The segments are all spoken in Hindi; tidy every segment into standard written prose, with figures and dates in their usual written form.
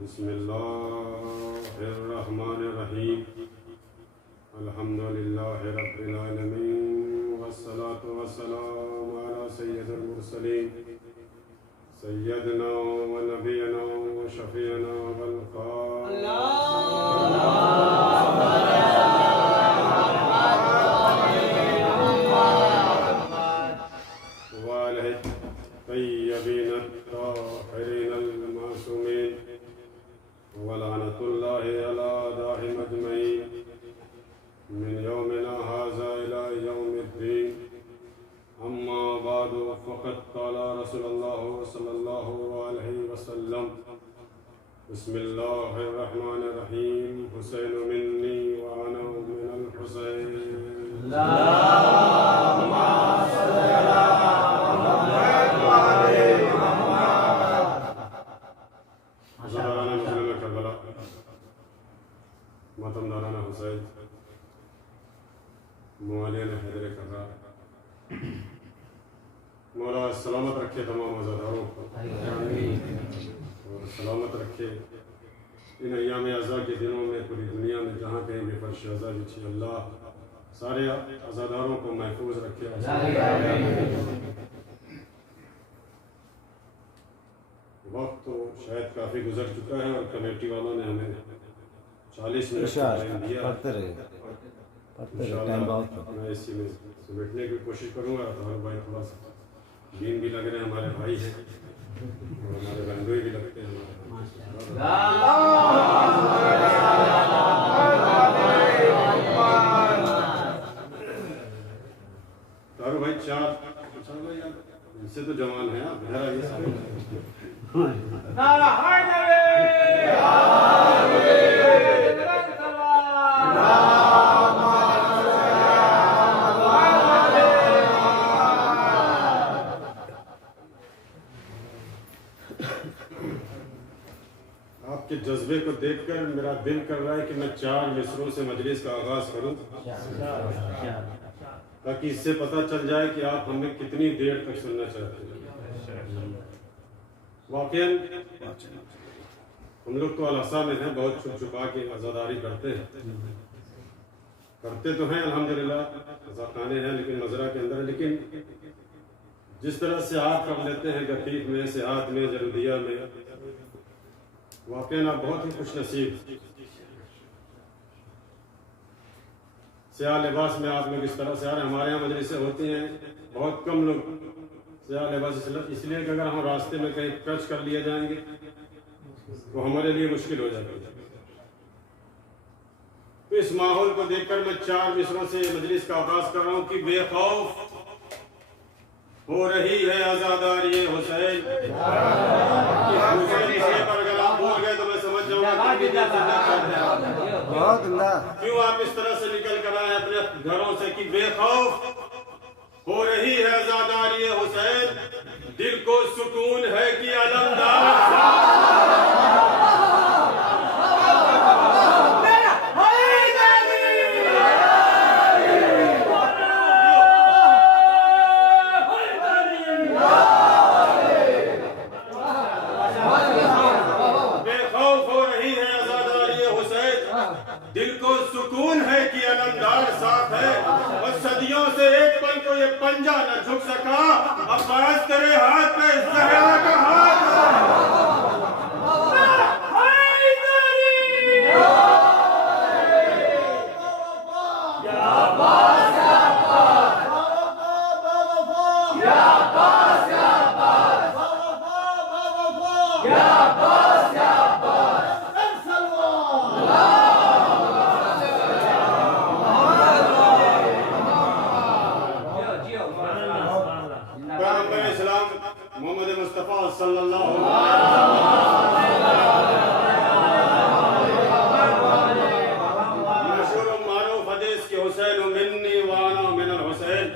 बिस्मिल्लाहिर्रहमानिर्रहीम अल्हम्दुलिल्लाहि रब्बिल आलमीन वस्सलातु वस्सलामु अला सय्यिदिल मुरसलीन सय्यदना व नबियना व शफीअना वल वलानतुल्लाहि अला दाहिम अजमईन मिन यौमिना हाज़ा इला यौमिद्दीन अम्मा बादु फ़क़द क़ाला रसूलुल्लाह सल्लल्लाहु अलैहि वसल्लम बिस्मिल्लाहिर्रहमानिर्रहीम हुसैन मिन्नी व अना मिनल हुसैन मातमदाराना हुसैन मौलाना हैदर कर्रा मौला सलामत रखे तमाम अज़ादारों को और सलामत रखे इन अय्याम अज़ा के दिनों में पूरी दुनिया में जहाँ कहीं भी फर्श अज़ा बिछी अल्लाह सारे अज़ादारों को महफूज रखे। वक्त तो शायद काफ़ी गुजर चुका है और कमेटी वालों ने हमें 40 मिनट दिया। मैं इसी में समेटने की कोशिश करूँगा। तो हर भाई थोड़ा सा दीन भी लग रहे हैं, हमारे भाई हैं और हमारे बंधुए भी लगते हैं हमारे भाई चार भाई इनसे तो जवान है आप इधर आइए सारे। आपके जज्बे को देखकर मेरा दिल कर रहा है कि मैं 4 मिसरों से मजलिस का आगाज करूं ताकि इससे पता चल जाए कि आप हमें कितनी देर तक सुनना चाहते हैं। वाकई हम लोग तो अलासा में हैं, बहुत छुप छुपा के आज़ादारी करते तो हैं अल्हम्दुलिल्लाह, ज़ाखाने हैं लेकिन मजरा के अंदर। लेकिन जिस तरह से आप कर लेते हैं गतीफ में, सेहात में, जल्दिया में, वाकई आप बहुत ही खुश नसीब। स्याह लिबास में आप लोग इस तरह से आ रहे हैं। हमारे यहाँ मजलिसें होती हैं, बहुत कम लोग स्याह लिबास, इसलिए कि अगर हम रास्ते में कहीं टच कर लिए जाएंगे तो हमारे लिए मुश्किल हो जाएगी। तो इस माहौल को देखकर मैं 4 मिसरों से मजलिस का आगाज कर रहा हूँ कि बेखौफ हो रही है आज़ादारी हुसैन। इसलिए पर अगर आप बोल गए तो मैं समझ जाऊंगा क्यों आप इस तरह से निकल कर आए अपने घरों से कि बेखौफ हो रही है आज़ादारी हुसैन, दिल को सुकून है कि अलमदार। पंजा न झुक सका, अब्बास तेरे हाथ पे ज़हरा का हाथ। मोहम्मद मुस्तफा सल्लल्लाहु मशहूर मारूफ हदीस के हुसैन मिन्नी वाना मिनल हुसैन,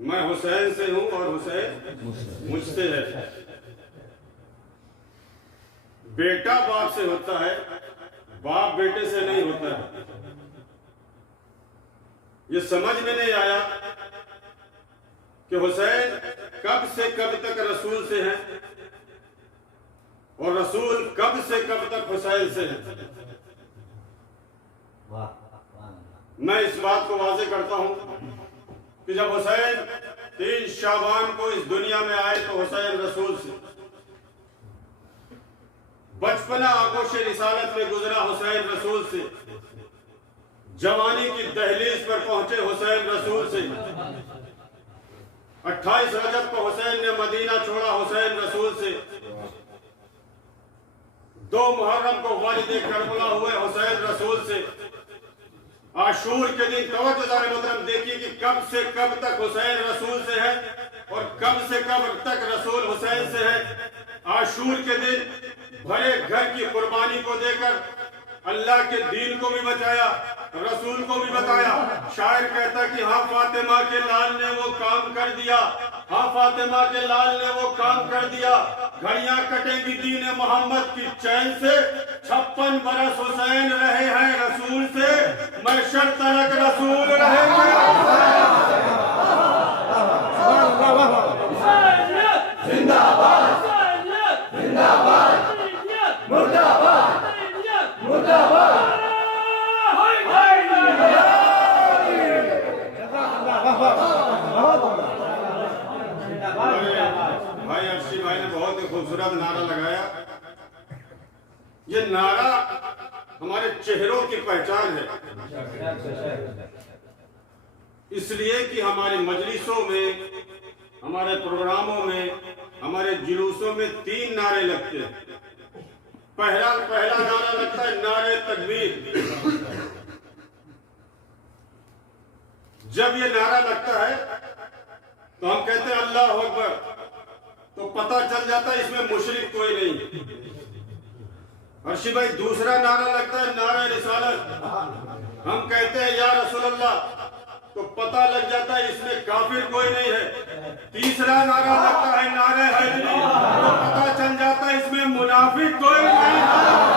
मैं हुसैन से हूँ और हुसैन मुझसे है। बेटा बाप से होता है, बाप बेटे से नहीं होता है। ये समझ में नहीं आया कि हुसैन कब से कब तक रसूल से है और रसूल कब से कब तक हुसैन से है। मैं इस बात को वाज़ेह करता हूं कि जब हुसैन 3 शाबान को इस दुनिया में आए तो हुसैन रसूल से, बचपना आगोश रिसालत में गुजरा हुसैन रसूल से, जवानी की दहलीज पर पहुंचे हुसैन रसूल से, 28 रजब को हुसैन ने मदीना छोड़ा हुसैन रसूल से, 2 मुहर्रम को वालिद करबला हुए हुसैन रसूल से, आशूर के दिन तवज्जो मोहतरम देखिए कि कब से कब तक हुसैन रसूल से है और कब से कब तक रसूल हुसैन से है। आशूर के दिन भरे घर की कुर्बानी को देकर अल्लाह के दीन को भी बचाया, रसूल को भी बताया। शायर कहता कि हाँ फातिमा के लाल ने वो काम कर दिया, हाँ फातिमा के लाल ने वो काम कर दिया। घड़ियां कटेगी दीन मोहम्मद की चैन से, 56 बरस हुसैन रहे हैं रसूल से, महशर तलक रसूल रहेंगे। जिंदाबाद जिंदाबाद मुर्दाबाद मुर्दाबाद। भाई अर्शी भाई ने बहुत ही खूबसूरत नारा लगाया। ये नारा हमारे चेहरों की पहचान है, इसलिए कि हमारे मजलिसों में, हमारे प्रोग्रामों में, हमारे जुलूसों में 3 नारे लगते हैं। पहला नारा लगता है नारे तकबीर। जब ये नारा लगता है तो हम कहते हैं अल्लाह अकबर, तो पता चल जाता है इसमें मुशरिक कोई नहीं। अर्शी भाई दूसरा नारा लगता है नारा रिसालत, हम कहते हैं या रसूल अल्लाह, तो पता लग जाता है इसमें काफिर कोई नहीं है। तीसरा नारा लगता है नारे हैदरी, तो पता चल जाता है इसमें मुनाफिक कोई नहीं है।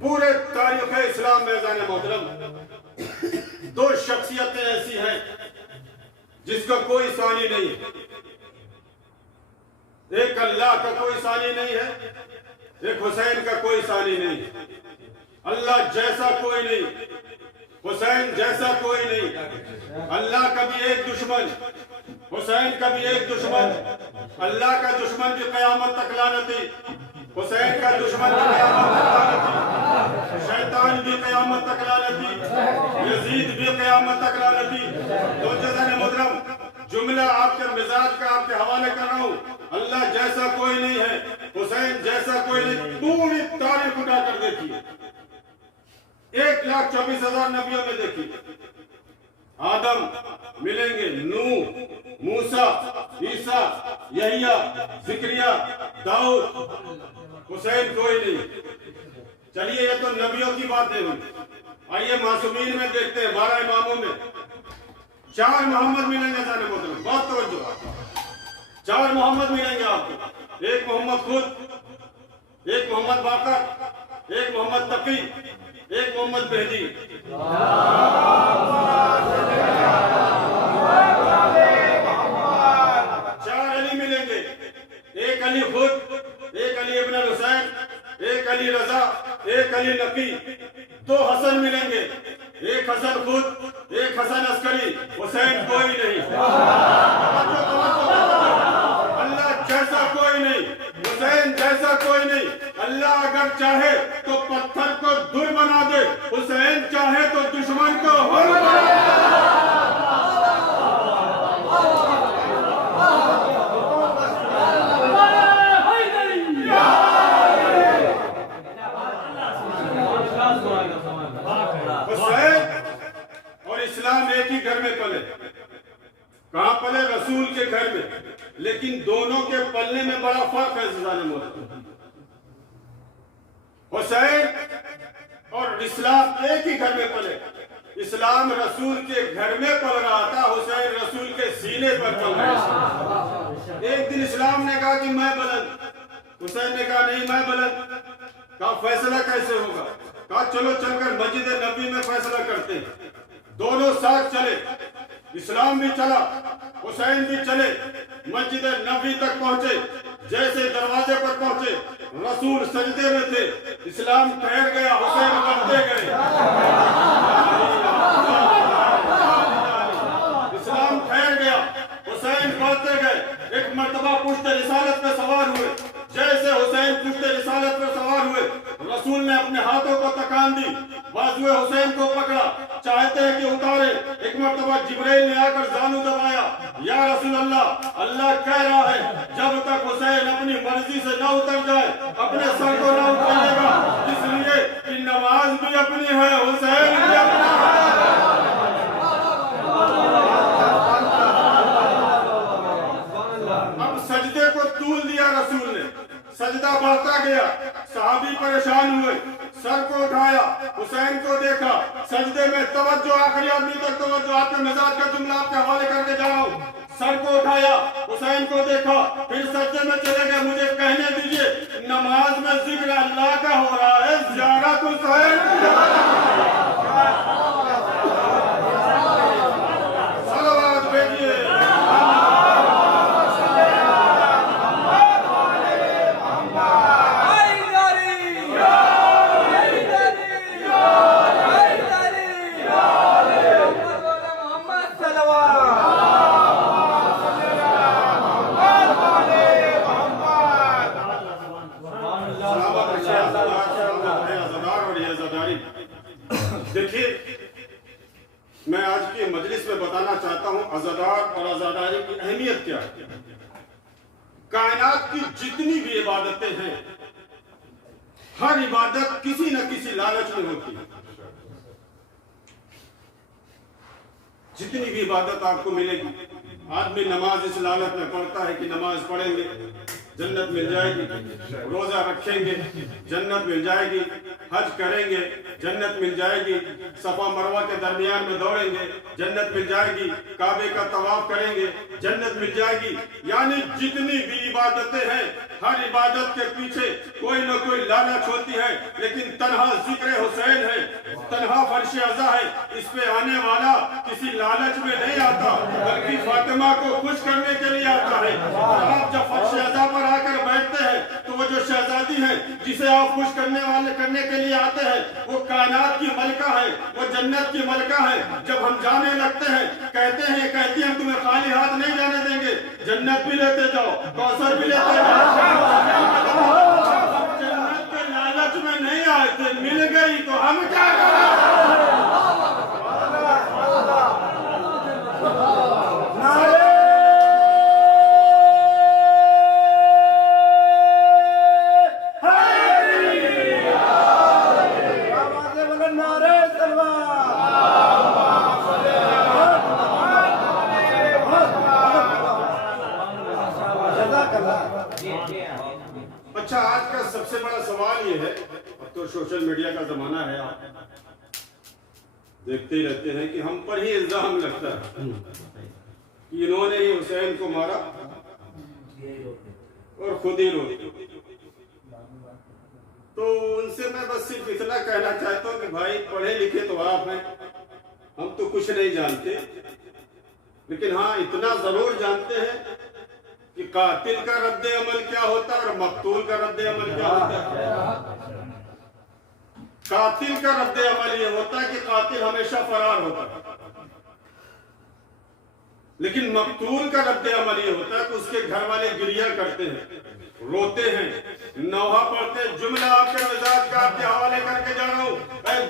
पूरे तारीख इस्लाम में जाने मोहतरम 2 शख्सियतें ऐसी हैं जिसका कोई सानी नहीं। एक अल्लाह का कोई सानी नहीं है, एक हुसैन का कोई सानी नहीं। अल्लाह जैसा कोई नहीं, हुसैन जैसा कोई नहीं। अल्लाह का भी एक दुश्मन, हुसैन का भी एक दुश्मन। अल्लाह का दुश्मन भी क़यामत तक लानती, हुसैन का दुश्मन भी क़यामत तक लानती, शैतान भी क़यामत तक लानती, यजीद भी क़यामत तक लानती। तो जैसा मोहतरम जुमला आपके मिजाज का आपके हवाले कर रहा हूँ। अल्लाह जैसा कोई नहीं है, हुसैन जैसा कोई नहीं। पूरी तारीख उठा कर देखिए, 1,24,000 नबियों में देखिए, आदम मिलेंगे, नूह, मूसा, ईसा, यहिया, जिक्रिया, दाऊद, हुसैन कोई नहीं। चलिए ये तो नबियों की बातें हुई, आइए मासूमीन में देखते हैं, 12 इमामों में 4 मोहम्मद मिलेंगे जाने मोहतरम, बहुत तवज्जो, 4 मोहम्मद मिलेंगे आपको। एक मोहम्मद खुद, एक मोहम्मद बाकर, एक मोहम्मद तकी, एक मोहम्मद मेहदी। 4 अली मिलेंगे, एक अली खुद, एक अली इब्न हुसैन, एक अली रजा, एक अली नकी। 2 हसन मिलेंगे, एक हसन खुद, एक हसन अस्करी, हुसैन कोई नहीं। अल्लाह जैसा कोई नहीं, हुसैन जैसा कोई नहीं। अल्लाह अगर चाहे तो पत्थर को धूल बना दे, हुसैन चाहे तो दुश्मन को हुर बना दे। इस्लाम एक ही घर में पले, कहां पले? रसूल के घर में। लेकिन दोनों के पलने में बड़ा फर्क है। हुसैन और इस्लाम एक ही घर में पले। इस्लाम रसूल के घर में पल रहा था, हुसैन रसूल के सीने पर पल रहा था। एक दिन इस्लाम ने कहा कि मैं बुलंद, हुसैन ने कहा नहीं मैं बुलंद। कहा फैसला कैसे होगा? कहा चलो चलकर मस्जिद नबी में फैसला करते हैं। दोनों साथ चले, इस्लाम भी चला, हुसैन भी चले। मस्जिद नबी तक पहुंचे। जैसे दरवाजे पर पहुंचे, रसूल सजदे में थे, इस्लाम ठहर गया, हुसैन बढ़ते गए। इस्लाम ठहर गया, हुसैन बढ़ते गए। एक मर्तबा पुश्त रिसालत पे सवार हुए। जैसे हुसैन पुश्त रिसालत पे सवार हुए, रसूल ने अपने हाथों को तकान दी, बाजुए हुसैन को पकड़ा, चाहते हैं कि उतारे। एक मर्तबा जिब्राइल ने आकर जानू दबाया, या रसूल अल्लाह, अल्लाह कह रहा है जब तक हुसैन अपनी मर्जी से न उतर जाए अपने सर को न उतारेगा, इसलिए कि नमाज भी अपनी है, हुसैन भी अपना है। अब सजदे को तूल दिया रसूल ने, सजदा बढ़ता गया। सहाबी परेशान हुए, सर को उठाया, हुसैन को देखा, सजदे में तवज्जो, आखिरी आदमी तक तवज्जो, आपके मिजाज का जुमला आपके हवाले करके जा रहा हूँ। सर को उठाया, हुसैन को देखा, फिर सजदे में चले गए। मुझे कहने दीजिए, नमाज में जिक्र अल्लाह का हो रहा है, ज़ियारत हुसैन सलावत भेजिए। देखिए, मैं आज की मजलिस में बताना चाहता हूं अज़ादार और आज़ादारी की अहमियत क्या है। कायनात की जितनी भी इबादतें हैं, हर इबादत किसी न किसी लालच में होती है। जितनी भी इबादत आपको मिलेगी, आदमी नमाज इस लालच में पढ़ता है कि नमाज पढ़ेंगे जन्नत मिल जाएगी, रोजा रखेंगे जन्नत मिल जाएगी, हज करेंगे जन्नत मिल जाएगी, सफा मरवा के दरमियान में दौड़ेंगे जन्नत मिल जाएगी, काबे का तवाफ करेंगे जन्नत मिल जाएगी। यानी जितनी भी इबादतें हैं, हर इबादत के पीछे कोई न कोई लालच होती है। लेकिन तन्हा जिक्र हुसैन है, तन्हा फर्श अज़ा है, इस पे आने वाला किसी लालच में नहीं आता, बल्कि फातिमा को खुश करने के लिए आता है। और आप जब फर्श अज़ा पर आकर बैठते हैं तो वो जो शहजादी है जिसे आप खुश करने के लिए आते हैं, वो कायनात की मलका है, वो जन्नत की मलका है। जब हम जाने लगते हैं, कहती हम तुम्हें खाली हाथ नहीं जाने देंगे, जन्नत भी लेते जाओ, कौसर भी लेते जाओ। जन्नत के लालच में नहीं आए थे, मिल गई तो हम क्या करें? अच्छा, आज का सबसे बड़ा सवाल ये है, अब तो सोशल मीडिया का जमाना है, देखते ही रहते हैं कि हम पर ही इल्जाम लगता है कि इन्होंने ही हुसैन को मारा और खुद ही रोते। तो उनसे मैं बस सिर्फ इतना कहना चाहता हूँ कि भाई पढ़े लिखे तो आप हैं, हम तो कुछ नहीं जानते, लेकिन हाँ इतना जरूर जानते हैं कि कातिल का रद्द अमल क्या होता है और मकतूल का रद्द अमल क्या होता है। कातिल का रद्द अमल ये होता है कि कातिल हमेशा फरार होता है, लेकिन मकतूल का रद्द अमल ये होता है कि उसके घर वाले गिरिया करते हैं, रोते हैं, नौहा पढ़ते हैं। जुमला आपके मिजाज का आपके हवाले करके जा रहा हूँ,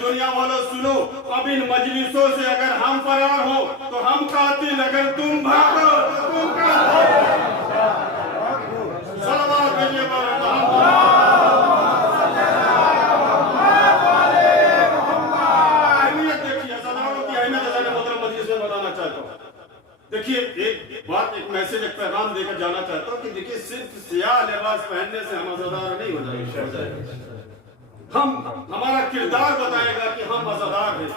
दुनिया वालों सुनो, अब इन मजलिसों से अगर हम फरार हो तो हम कातिल, अगर तुम भागो तो तुम कातिल। सलावत भेजिए देखिए एक बात, एक मैसेज, एक पैगाम देकर जाना चाहता हूँ कि देखिए सिर्फ सियाह लिबास पहनने से हम आज़ादार नहीं हो जाएंगे। हम हमारा किरदार बताएगा कि हम आज़ादार हैं,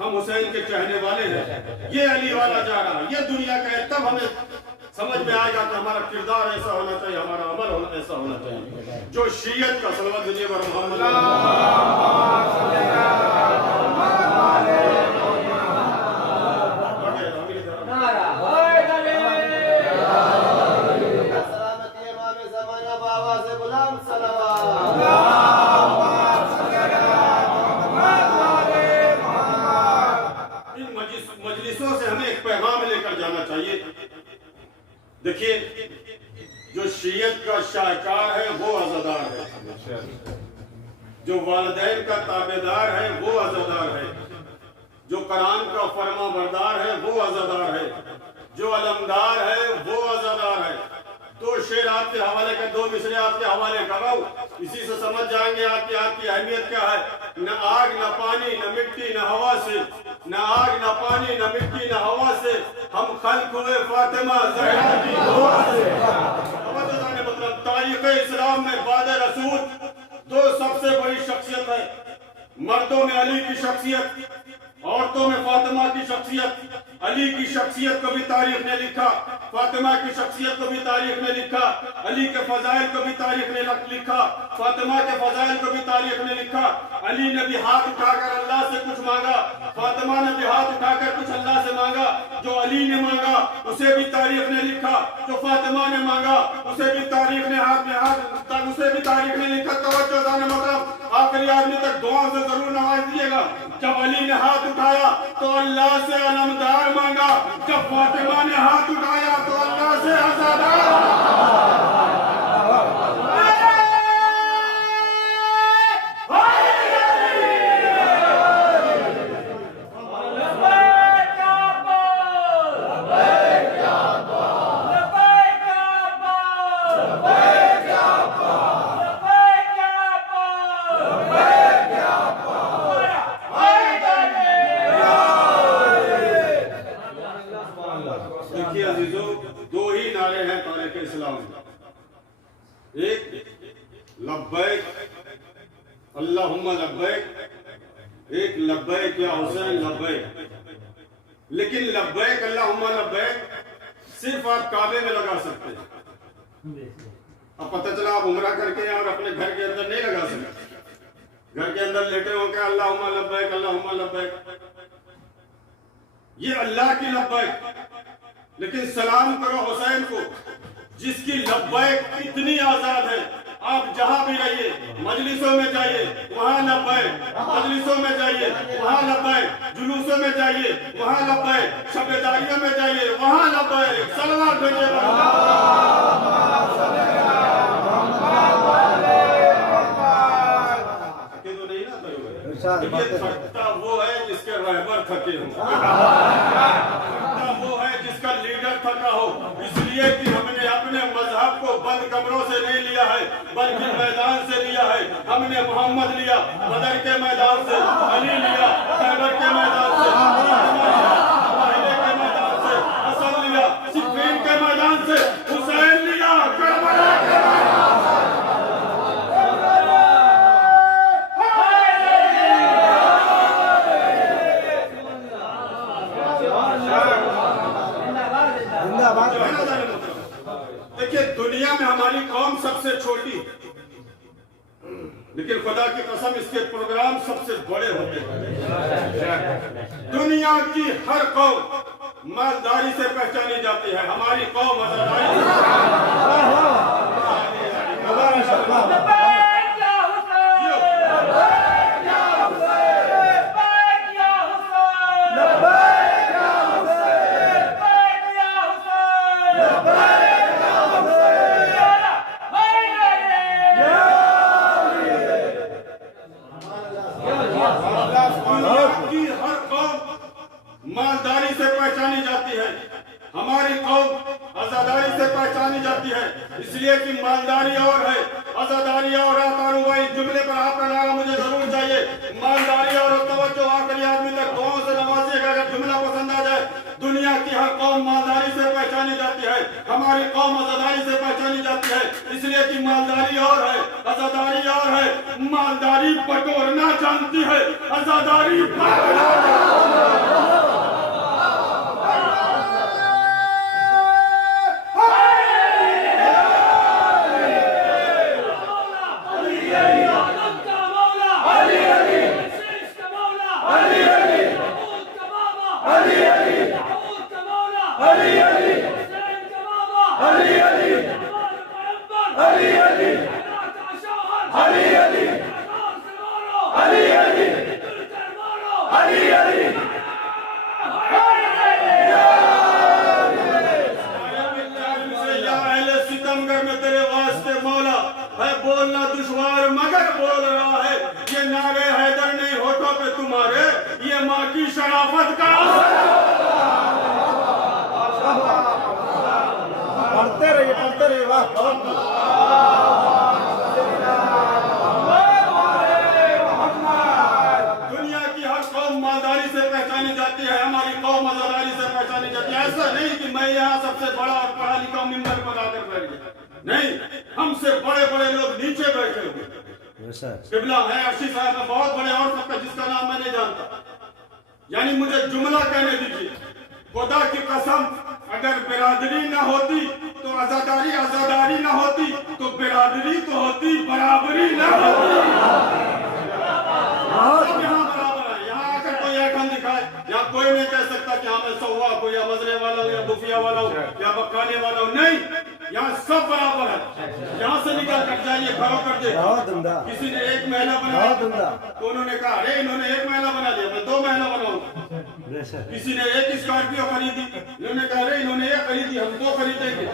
हम हुसैन के चाहने वाले हैं, ये अली वाला जा रहा, ये दुनिया का है, तब हमें समझ में आएगा कि हमारा किरदार ऐसा होना चाहिए, हमारा अमल ऐसा होना चाहिए जो शीयत का सलवत दीजिए बर मजलिसों से हमें एक पैगाम लेकर जाना चाहिए। देखिए जो शीयत का शाहकार है वो आज़ादार है, जो वालिदैन का ताबेदार है वो आज़ादार है, जो कुरान का फरमा बरदार है वो आज़ादार है, जो अलमदार है वो आज़ादार है। दो शेर आपके हवाले का, दो मिसरे आपके हवाले कर रहा हूँ, इसी से समझ जाएंगे आपकी अहमियत क्या है। न आग न पानी न मिट्टी न हवा से, न आग न पानी न मिट्टी न हवा से, हम खल्क हुए फातिमा ज़हरा की दुआ से। मतलब तारीख़ इस्लाम में बाद रसूल दो सबसे बड़ी शख्सियत है, मर्दों में अली की शख्सियत, औरतों में फातिमा की शख्सियत। अली की शख्सियत को भी तारीख ने लिखा, फातिमा की शख्सियत को भी तारीख ने लिखा, अली के फजाइल को भी तारीख ने लिखा, फातिमा के फजाइल को भी तारीख ने लिखा। अली ने भी हाथ उठाकर अल्लाह से कुछ मांगा, फातिमा ने भी हाथ उठाकर कुछ अल्लाह से मांगा। जो अली ने मांगा उसे भी तारीख ने लिखा, जो फातिमा ने मांगा उसे भी तारीख ने उसे भी तारीख ने लिखा। तवज्जो दाने मतलब आखिरी आदमी तक दुआ से जरूर नवाज दिएगा। जब अली ने हाथ उठाया तो अल्लाह से अलमदार मांगा, जब फातिमा ने हाथ उठाया तो अल्लाह से आज़ादार। दो ही नारे हैं तारीख़ इस्लाम में, एक लब्बैक अल्लाहुम्मा लब्बैक, एक लब्बैक या हुसैन लब्बैक। लेकिन लब्बैक अल्लाहुम्मा लब्बैक सिर्फ आप काबे में लगा सकते हैं। अब पता चला आप उम्रा करके और अपने घर के अंदर नहीं लगा सकते, घर के अंदर लेटे होकर अल्लाहुम्मा लब्बैक अल्लाहुम्मा लब्बैक, ये अल्लाह की लब्बैक। लेकिन सलाम करो हुसैन को जिसकी लब्बैक इतनी आजाद है। आप जहां भी रहिए, मजलिसों में जाइए वहां लब्बैक, मजलिसों में जाइए वहां लब्बैक, जुलूसों में जाइए वहां लब्बैक, शबेदारियों में जाइए वहां लब्बैक। सलावत भेजिए तो नहीं ना करोगे। ये थकता वो है जिसके रहबर थके हों, वो है जिसका लीडर थका हो। इसलिए कि हमने अपने मजहब को बंद कमरों से नहीं लिया है, बल्कि मैदान से लिया है। हमने मोहम्मद लिया बदर के मैदान से, अली लिया खैबर के मैदान से, माहिले के मैदान से, असल लिया सिफ़ीन के मैदान से, हुसैन लिया करबला के मैदान से। कौम सबसे छोटी, लेकिन खुदा की कसम इसके प्रोग्राम सबसे बड़े होते हैं। दुनिया की हर कौम मालदारी से पहचानी जाती है, हमारी कौम आजादारी मालदारी से पहचानी जाती है, हमारी कौम आजादारी से पहचानी जाती है। इसलिए कि मालदारी और है, आजादारी और है। तारुबाई जुमले पर आपका नारा मुझे जरूर चाहिए। मालदारी और तवज्जो आखिरी आदमी तक कौन से नवाजिएगा अगर जुमला पसंद आ जाए। दुनिया की हर कौम मालदारी से पहचानी जाती है, हमारी कौम आजादारी से पहचानी जाती है। इसलिए कि मालदारी और है, आजादारी और है। मालदारी बटोरना जानती है, आजादारी बोलना दुश्वार मगर बोल रहा है। ये नारे हैदर नहीं होठों पे तुम्हारे, ये माँ की शराफत का पढ़ते रहिए वाह। दुनिया की हर कौम मालदारी से पहचानी जाती है, हमारी कौम आजादारी से पहचानी जाती है। ऐसा नहीं कि मैं यहाँ सबसे बड़ा और पढ़ा लिखा मिंबर पर आकर बैठ गया, नहीं, हमसे बड़े बड़े लोग नीचे बैठे हुए किबला है, अर्शी साहब है, बहुत बड़े और सबका जिसका नाम मैं नहीं जानता। यानी मुझे जुमला कहने दीजिए। खुदा की कसम अगर बिरादरी ना होती तो आजादारी, आजादारी ना होती तो बिरादरी तो होती, बराबरी ना होती। सब यहाँ बराबर है। यहाँ आकर कोई ऐठन दिखाए, यहाँ कोई नहीं कह सकता कि हाँ मैं सौवा को या मजरे वाला हूँ या बुफिया वाला हूँ या बकाने वाला हूँ, नहीं, यहाँ सब बराबर है। यहाँ से निकल कर जाइए, घरों कर दे। किसी ने एक महिला बनाया तो उन्होंने कहा अरे इन्होंने एक महिला बना लिया, मैं 2 महिला बनाऊंगा। किसी ने एक स्कॉर्पियो खरीदी, इन्होंने कहा अरे इन्होंने एक खरीदी, हम 2 खरीदेंगे।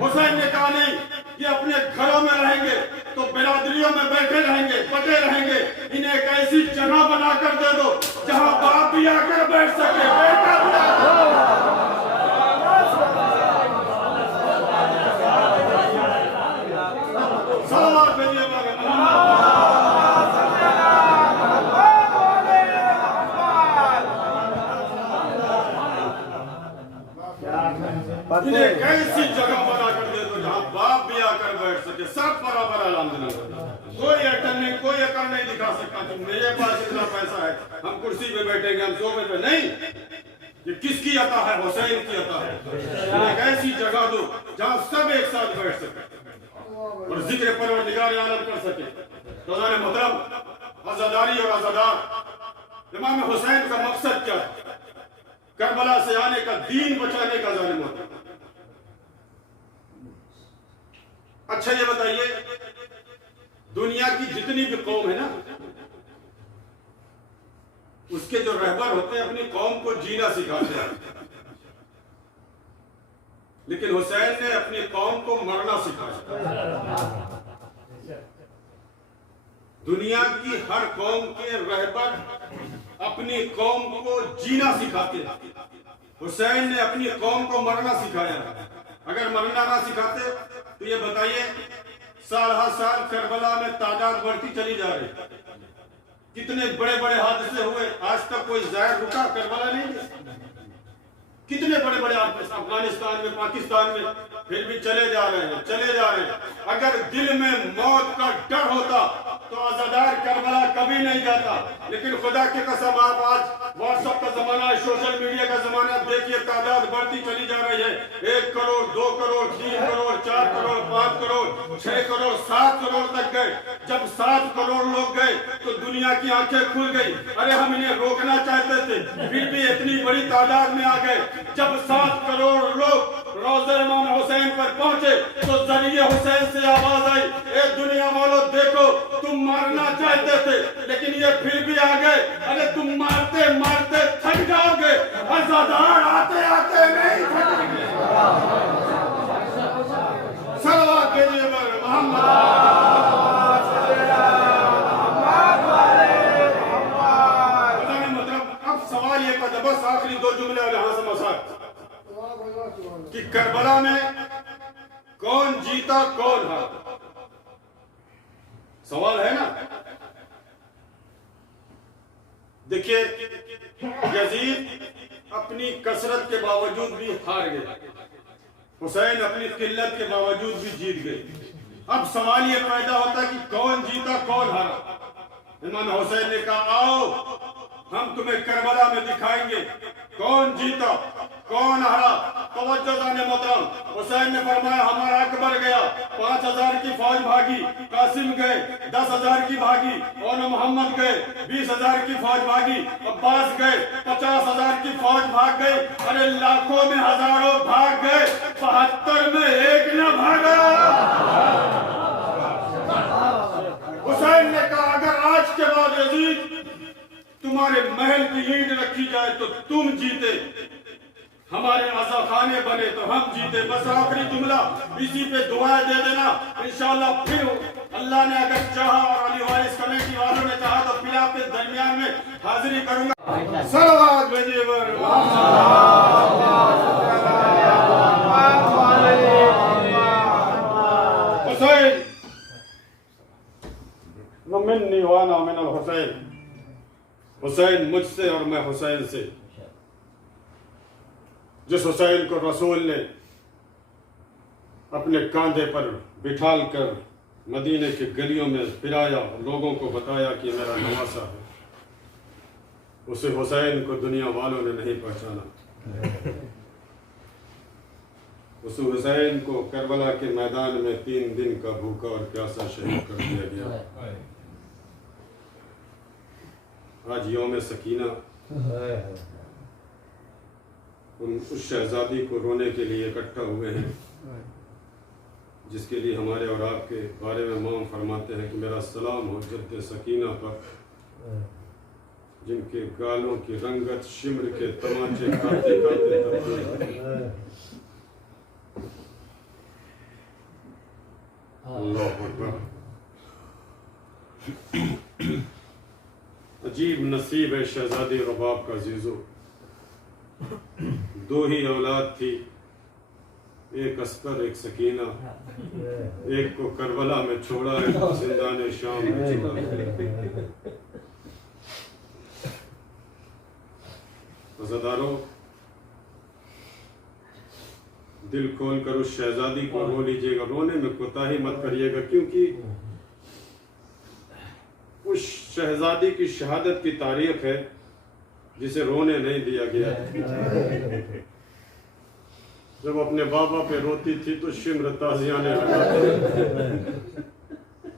हुसैन ने कहा नहीं, ये अपने घरों में रहेंगे तो बिरादरियों में बैठे रहेंगे, बटे रहेंगे। इन्हें एक ऐसी जगह बनाकर दे दो जहाँ बाप भी आकर बैठ सके, बेटा भी इन्हें कैसी जगह बना कर दे दो जहाँ बाप भी आकर बैठ सके, सब बराबर अल्हम्दुलिल्लाह। कोई अटन नहीं, कोई अकड़ नहीं दिखा सकता कि मेरे पास इतना पैसा है, हम कुर्सी पे बैठेंगे, हम सोफे पे नहीं। ये किसकी अता है? हुसैन की अता है। इन्हें ऐसी जगह दो जहाँ सब एक साथ बैठ सके और जिक्र परवरदिगार आलम कर सके। तो मोहतरम, आजादारी और आजादार इमाम हुसैन का मकसद क्या है? करबला से आने का, दीन बचाने का जालिम होता। अच्छा ये बताइए, दुनिया की जितनी भी कौम है ना, उसके जो रहबर होते हैं अपनी कौम को जीना सिखाते हैं, लेकिन हुसैन ने अपनी कौम को मरना सिखाया। दुनिया की हर कौम के रहबर अपनी कौम को जीना सिखाते हैं, हुसैन ने अपनी कौम को मरना सिखाया। अगर मरना ना सिखाते तो ये बताइए, साल हर साल करबला में तादाद बढ़ती चली जा रही, कितने बड़े बड़े हादसे हुए, आज तक कोई जाहिर रुका करबला नहीं। कितने बड़े बड़े अफगानिस्तान में, पाकिस्तान में, फिर भी चले जा रहे हैं, चले जा रहे हैं। अगर दिल में मौत का डर होता तो आजादार करबला कभी भी नहीं जाता। लेकिन खुदा की कसम, आप आज व्हाट्सएप का जमाना है, सोशल मीडिया का जमाना है, देखिए तादाद बढ़ती चली जा रही है। 1 करोड़, 2 करोड़, 3 करोड़, 4 करोड़, 5 करोड़, 6 करोड़, 7 करोड़ तक गए। जब 7 करोड़ लोग गए तो दुनिया की आंखें खुल गई। अरे हम इन्हें रोकना चाहते थे, फिर भी इतनी बड़ी तादाद में आ गए। जब 7 करोड़ लोग रोज़े इमाम हुसैन पर पहुंचे तो जरिए हुसैन से आवाज आई, ए दुनिया वालों देखो, तुम मारना चाहते थे लेकिन ये फिर भी आ गए। अरे तुम मारते मारते थक जाओगे, अज़ादार आते आते नहीं थकेंगे। सलवात भेजिए मोहम्मद। अब सवाल ये था, बस आखिरी 2 जुमले और यहां से मसाक कि करबला में कौन जीता कौन हारा, सवाल है ना। देखिए, यजीद अपनी कसरत के बावजूद भी हार गया, हुसैन अपनी किल्लत के बावजूद भी जीत गए। अब सवाल ये पैदा होता कि कौन जीता कौन हारा। इमाम हुसैन ने कहा, आओ हम तुम्हें करबला में दिखाएंगे कौन जीता कौन हारा। तवज्जो जाने मोहतरम, हुसैन ने फरमाया हमारा अकबर गया, 5000 की फौज भागी, कासिम गए 10,000 की भागी, और मोहम्मद गए 20,000 की फौज भागी, अब्बास गए 50,000 की फौज भाग गई। अरे लाखों में हजारों भाग गए, 72 में एक न भागा। हुसैन ने कहा अगर आज के बाद यजीद तुम्हारे महल की ईंट रखी जाए तो तुम जीते, हमारे आज़ा खाने बने तो हम जीते। बस आखिरी जुमला, इसी पे दुआएं दे देना इंशाअल्लाह। फिर अल्लाह ने अगर चाहा और अली वारिस कमेटी वालों ने चाहा तो फिर आपके दरमियान में हाजिरी करूंगा। सलावत भेजिए हुसैन मिन्नी व अना मिनल हुसैन, हुसैन मुझसे और मैं हुसैन से। जिस हुसैन को रसूल ने अपने कांधे पर बिठाल कर मदीने के गलियों में फिराया, लोगों को बताया कि मेरा नवासा है, उसे हुसैन को दुनिया वालों ने नहीं पहचाना। उस हुसैन को करबला के मैदान में 3 दिन का भूखा और प्यासा शहीद कर दिया गया। आज यौम सकीना उस शहजादी को रोने के लिए इकट्ठा हुए हैं, जिसके लिए हमारे और आपके बारे में इमाम फरमाते हैं कि मेरा सलाम हो जद्द सकीना पर, जिनके गालों की रंगत शिमर के तमाचे खाते खाते तब्दील। अल्लाह अकबर। अजीब नसीब है शहजादी रबाब का जीजो। 2 ही औलाद थी, एक अस्कर एक सकीना। एक को करबला में छोड़ा, एक को जिंदान शाम में छोड़ा। अज़ादारों, दिल खोल कर उस शहजादी को रो लीजिएगा, रोने में कोताही मत करिएगा, क्योंकि उस शहजादी की शहादत की तारीख है जिसे रोने नहीं दिया गया। जब अपने बाबा पे रोती थी तो शिम्र ताज़ियाने लगाते।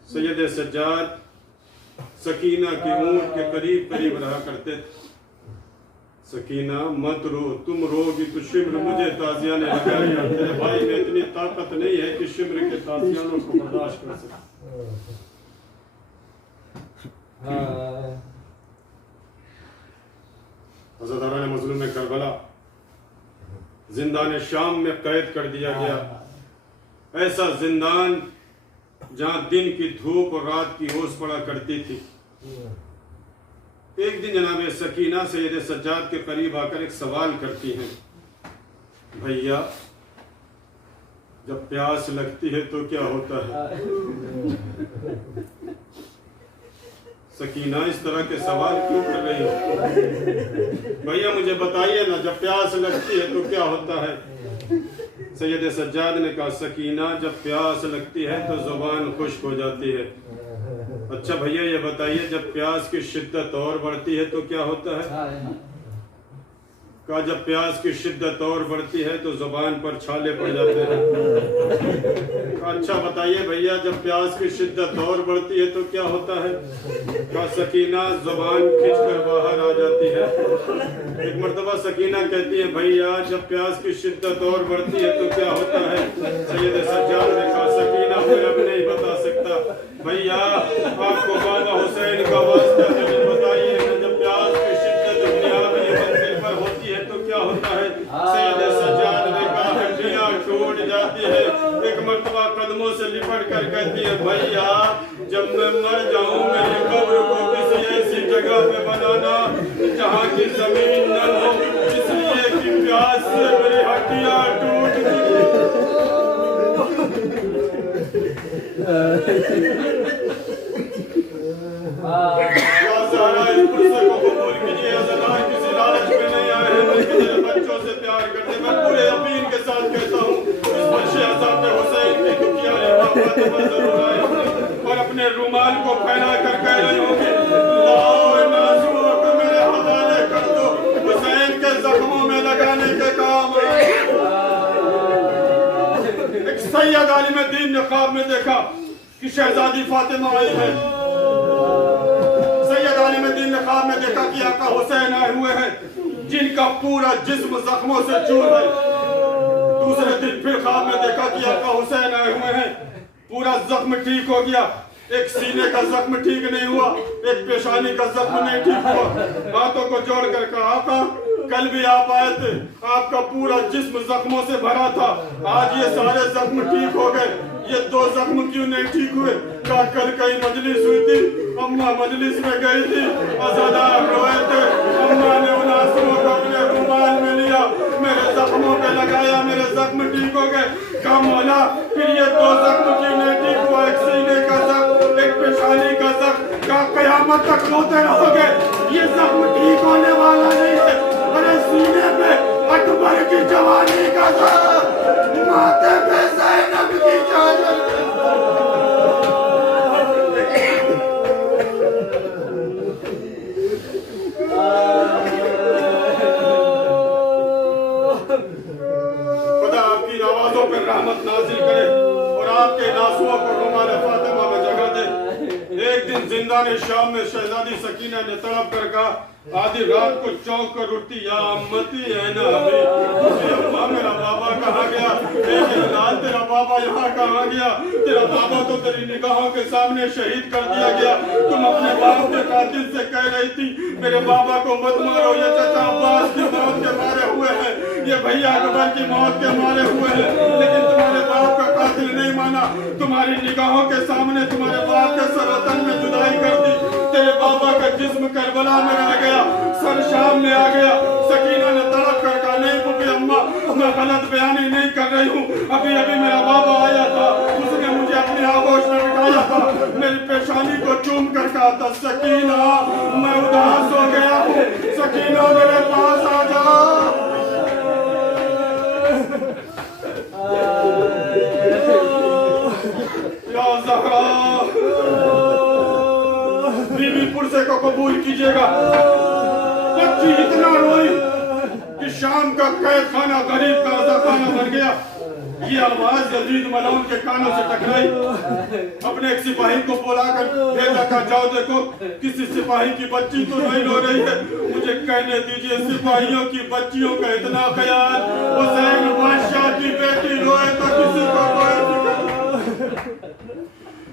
सैयद सज्जाद सकीना की ऊँट के करीब करीब रहा करते थे। सकीना मत रो, तुम रोगी तो शिम्र मुझे ताज़ियाने लगाएगा। तेरे भाई में इतनी ताकत नहीं है कि शिम्र के ताज़ियानों को बर्दाश्त कर सके। अज़ादारान मज़लूम करबला जिंदान शाम में कैद कर दिया गया। ऐसा जिंदान जहां दिन की धूप और रात की ओस पड़ा करती थी। एक दिन जनाब सकीना सैयद सज्जाद के करीब आकर एक सवाल करती हैं, भैया जब प्यास लगती है तो क्या होता है? सकीना इस तरह के सवाल क्यों कर रही हो? भैया मुझे बताइए ना, जब प्यास लगती है तो क्या होता है? सैयद सज्जाद ने कहा सकीना जब प्यास लगती है तो जुबान खुश्क हो जाती है। अच्छा भैया ये बताइए जब प्यास की शिद्दत और बढ़ती है तो क्या होता है? कहा जब प्यास की शिद्दत और बढ़ती है तो जुबान पर छाले पड़ जाते हैं। अच्छा बताइए भैया जब प्यास की शिद्दत और बढ़ती है तो क्या होता है? कहा सकीना जुबान खींचकर बाहर आ जाती है। एक मर्तबा सकीना कहती है भैया जब प्यास की शिद्दत और बढ़ती है तो क्या होता है? सैयद सज्जाद ने कहा सकीना मैं अब नहीं बता सकता भैया, आपको बाबा हुसैन का वास्ता जब बताइए जब प्यास की शिद्दत दुनियावी मंजिल पर होती है तो क्या होता है? सैयद सज्जाद ने कहा हड्डियां टूट जाती है। एक मर्तबा कदमों से लिपट कर कहती है भैया जब मैं मर जाऊं मेरी कब्र को किसी ऐसी जगह पे बनाना जहां की जमीन न हो, इसलिए कि प्यास से मेरी हड्डियां टूट गई। किसी लालच में नहीं आए हैं बल्कि मेरे बच्चों से प्यार करते। मैं पूरे यकीन के साथ कहता हूँ इस पर शहजाद हुसैन की दुखियारी फातिमा जरूर आए और अपने रुमाल को फैला कर कह रही होंगी लाओ नाज़ुओं को मेरे हवाले कर दो, हुसैन के जख्मों में लगाने के काम। एक सैयद आलिम दीन ने ख्वाब में देखा कि शहजादी फातिमा आई है। सैयद आलिम दीन ने ख्वाब में देखा कि आका हुसैन आए हुए हैं जिनका पूरा जिस्म जख्मों से चूर है। दूसरे दिन फिर ख्वाब में देखा कि आका हुसैन आए हुए हैं, पूरा जख्म ठीक हो गया, एक सीने का जख्म ठीक नहीं हुआ, एक पेशानी का जख्म नहीं ठीक हुआ। हाथों को जोड़कर कहा आका कल भी आप आए थे, आपका पूरा जिस्म जख्मों से भरा था, आज ये सारे जख्म ठीक हो गए, ये दो जख्म क्यों नहीं ठीक हुए? क्या कल कहीं मजलिस हुई थी, अम्मा मजलिस में गई थी, अज़ादार रोए थे, अम्मा ने उन आंसुओं को अपने रुमाल में लिया, मेरे जख्मों पे लगाया, मेरे जख्म ठीक हो गए। कहा मौला फिर ये दो जख्म क्यों नहीं ठीक हुआ? एक सीने का जख्म, एक पेशानी का जख्म। क्या कयामत तक रोते रहोगे? ये जख्म ठीक होने वाला नहीं है। अरे सीने पे अकबर की जवानी का जख्म, माथे पे ज़ैनब की चादर। खुदा आपकी आवाजों पर रहमत नाजिल करे और आपके नासुओं को रुमाल फातिमा में जगह दे। एक दिन जिंदान शाम में शहजादी सकीना ने तड़प कर कहा आधी रात को चौंक कर उठती या अम्मती है ना अभी अम्मा मेरा बाबा कहाँ गया? लाल तेरा बाबा यहाँ कहाँ गया? तेरा बाबा तो तेरी निगाहों के सामने शहीद कर दिया गया। तुम अपने बाप के कातिल से कह रही थी मेरे बाबा को मत मारो, ये चाचा अब्बास की मौत के मारे हुए हैं, ये भैया अकबर की मौत के मारे हुए हैं, लेकिन तुम्हारे बाप का कातिल नहीं माना। तुम्हारी निगाहों के सामने तुम्हारे बाप के सरवतन में जुदाई कर दी। तेरे बाबा का जिस्म करबला में रह गया, सर शाम में आ गया। सकीना ने तड़प कर कहा नहीं बुकी अम्मा मैं गलत बयानी नहीं कर रही हूँ, अभी अभी मेरा बाबा आया था, उसने मुझे अपनी आगोश में बिठाया था, मेरी पेशानी को चूम कर कहा था सकीना मैं उदास हो गया हूँ, सकीना मेरे पास आ जा। या ज़हरा बीबी पुरसे को कबूल कीजिएगा। बच्ची इतना रोई कि शाम का कैद खाना गरीब का रज़ाखाना बन गया। ये आवाज यजीद मलऊन के कानों से टकराई। अपने एक सिपाही को बुलाकर भेजा था जाओ देखो किसी सिपाही की बच्ची तो नहीं रो रही है, मुझे कहने दीजिए सिपाहियों की बच्चियों का इतना ख्याल, हुसैन बादशाह की बेटी रोए तो किसी को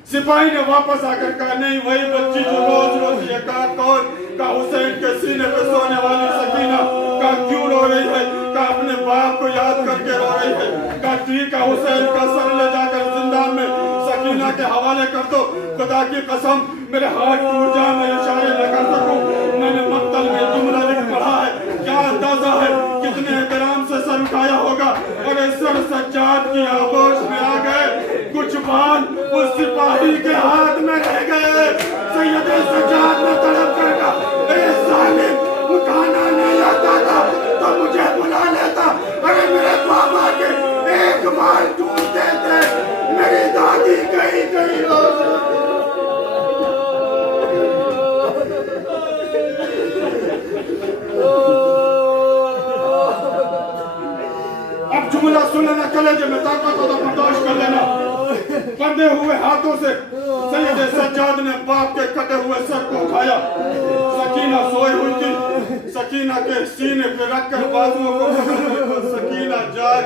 सिपाही ने वापस आकर कहा नहीं वही बच्ची जो रोज रोती है। कहा कौन? कहा हुसैन के सीने पे सोने वाली सकीना। कहा क्यों रो रही है? कहा अपने बाप को याद करके रो रही है। कहा ठीक है हुसैन का सर ले जाकर जिंदान में सकीना के हवाले कर दो, खुदा की कसम मेरे हाथ टूट जाए मैं इशारे न कर सकूं। मैंने मक्तल में जुमला लिख पढ़ा है, क्या अंदाजा है कितने एहतराम से सर उठाया होगा। और सर सज्जाद की आगोश में आ गए, कुछ बाल उस सिपाही के हाथ में रह गए। सैयद सज्जाद ने तड़प कर कहा ए जालिम खाना नहीं आता था तो मुझे बुला लेता, अरे मेरे बाबा के एक बार ढूंढते थे मेरी दादी कहीं कहीं अब जुमला सुन लेना, कलेजे में ताकत हो तो बर्दाश्त कर लेना। बंधे हुए हाथों से सैयद सज्जाद ने बाप के कटे हुए सर को उठाया। सकीना सोई हुई थी, सकीना के सीने पे रखकर बाजुओं को सकीना जाग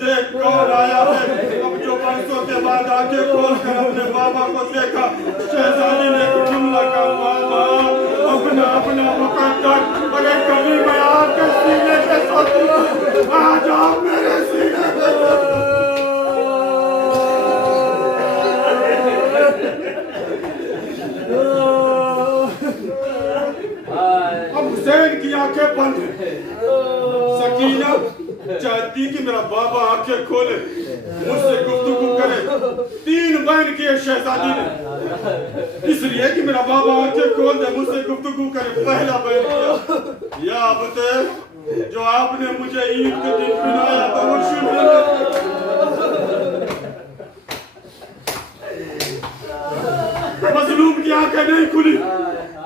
देख कौन आया है। अब जो बरसों के बाद आंखें खोलकर अपने बाबा को देखा, शहजादी ने एक जुमला कहा, बाबा अपना अपना मुकद्दर, अरे कभी मैं आपके सीने पे सोती, आज आप मेरे सीने पे हुसैन की आंखें बंद। सकीना चाहती कि मेरा बाबा आंखें खोले, मुझसे गुफ्तगू करे। 3 बहन की है शहजादी ने, इसलिए कि मेरा बाबा आंखें खोल दे, मुझसे गुफ्तगू करे। पहला बहन किया, या अबते जो आपने मुझे ईद के दिन पिलाया था वो शुभ मजलूम की आंखें नहीं खुली।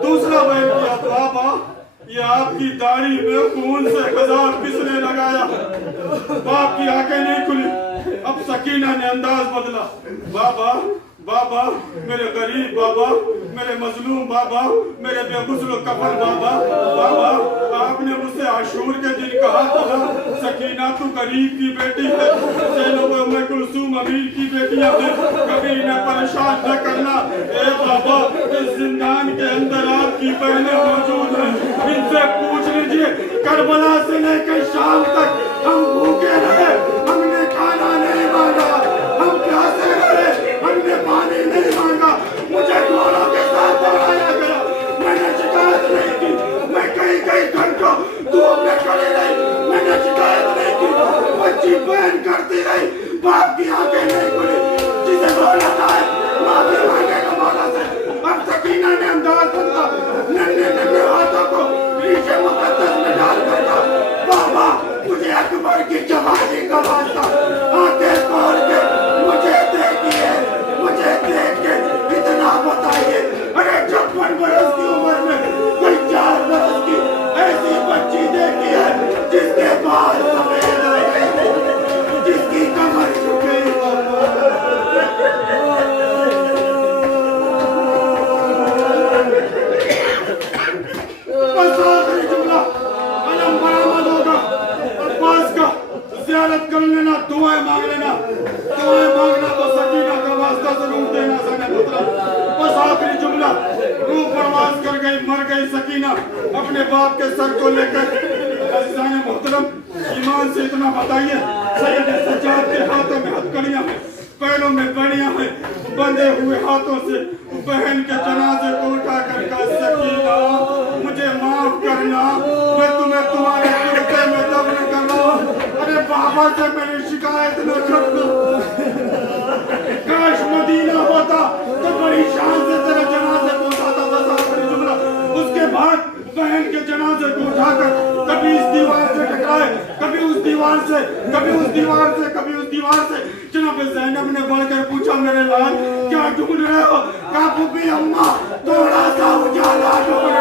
दूसरा बहन किया, बाबा ये आपकी दाढ़ी में खून से 1000 किसने लगाया। बाप की आंखें नहीं खुली। अब सकीना ने अंदाज बदला, बाबा बाबा मेरे गरीब बाबा, मेरे मजलूम बाबा, मेरे बेगुस्ल कफन बाबा, बाबा आपने मुझसे आशूर के दिन कहा था सकीना तू गरीब की बेटी है, ज़ैनब उम्मे कुलसूम अमीर की बेटियां हैं, कभी इन्हें परेशान न करना। ए बाबा इस जिंदान के अंदर आपकी बहनें मौजूद हैं, इनसे पूछ लीजिए करबला से लेकर शाम तक हम भूखे रहे, हमने खाना नहीं मांगा, हम प्यासे रहे, हमने पानी नहीं मांगा, मुझे घोड़ों के साथ दौड़ाया गया, मैंने शिकायत नहीं की, मैं कहीं घंटों धूप में खड़ी रही, मैंने शिकायत नहीं की, बच्ची बहन करती रही, बाप की आंखें नहीं खुली, जिसे रोना आए माफी मांगे का मौला से। अब सकीना ने अंदाज बदला, नन्हे हाथों को रीशे मुकद्दस में डाल कर कहा, बाबा मुझे अकबर की जवानी का वास्ता आंखें खोल के मुझे देखिए, मुझे देख के इतना बताइए। अरे 56 बरस की उम्र में कोई 4 बरस की ऐसी बच्ची देखी है जिसके बाल सफेद है, जिसकी कमर झुकी ज़ियारत कर लेना, दुआएं मांग लेना, दुआएं मांगना तो सकीना का वास्ता जरूर देना। बस आखिरी जुमला, रूह परवाज कर गई, मर गई सकीना अपने बाप के सर को लेकर। अज़ीज़ान मोहतरम ईमान से इतना बताइए, सैयद सज्जाद के हाथों में हथकड़ियां हैं, पैरों में बड़ियां हैं, बंधे हुए हाथों से बहन के जनाजे को उठाकर कहा, सकीना मुझे माफ करना, मैं तुम्हें तुम्हारे कुर्ते में दफन कर रहा हूं। अरे बाबा से मेरी शिकायत न करना, काश मदीना होता तो बड़ी शान से तेरे जनाजे को उठाता। बस आखिरी जुमला, उसके बाद बहन के जनाजे को उठाकर कभी इस दीवार से टकराए, कभी उस दीवार से, कभी उस दीवार से, कभी उस दीवार से। जनाब ज़ैनब ने बढ़कर पूछा, मेरे लाल क्या ढूंढ रहे हो? कहा, अम्मा थोड़ा सा उजाला ढूंढ